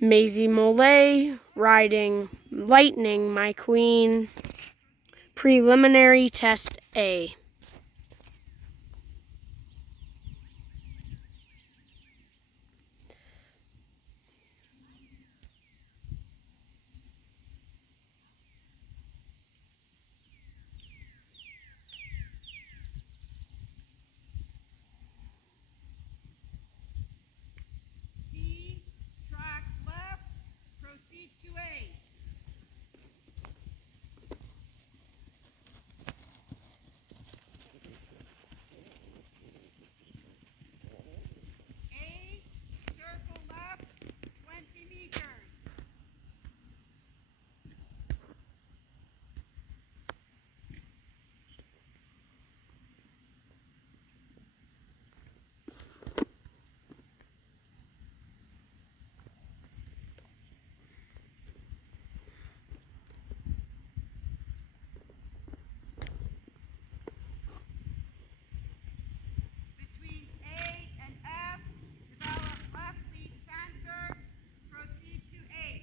Maisie Mollet riding Lightning, my queen. Preliminary test A. C, track left, proceed to A. A, circle left, 20 meters. Between A and F, develop left lead canter, proceed to H.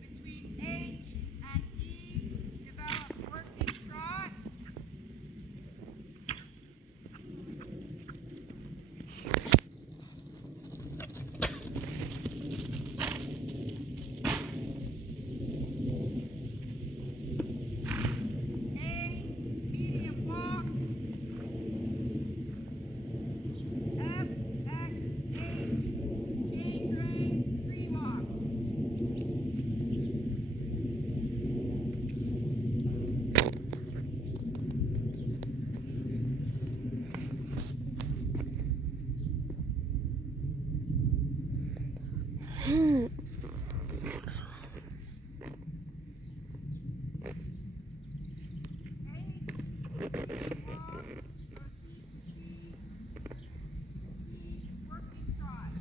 Between H and E, develop working trot. A, medium walk. F, X, H, chain drain, free walk. H, medium walk, proceed to C, C, working trot.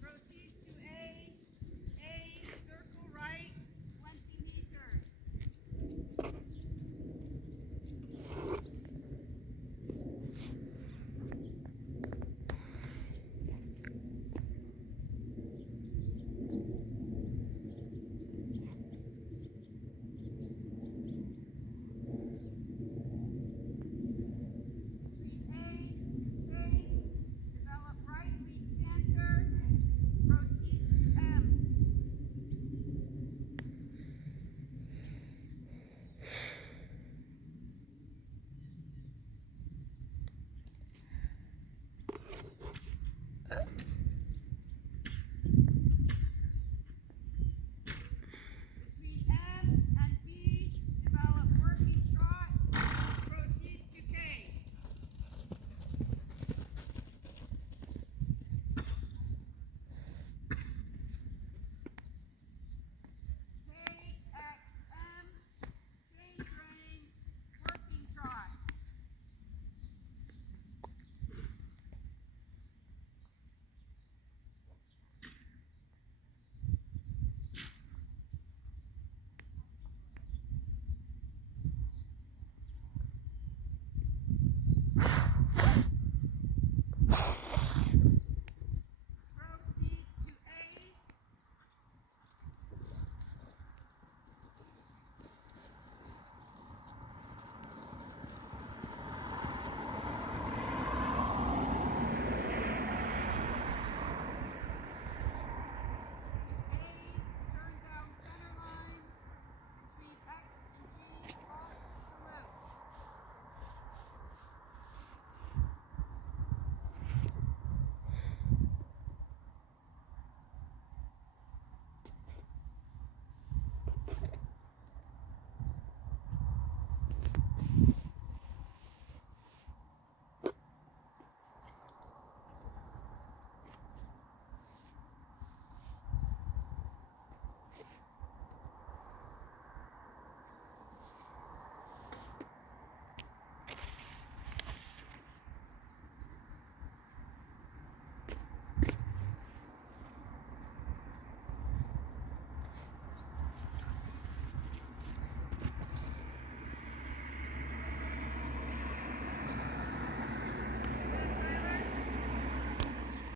Proceed to A, circle right, 20 meters. Between A and K, develop right lead canter, proceed to M. Between M and B, develop working trot, proceed to K. KXM, chain drain, working trot.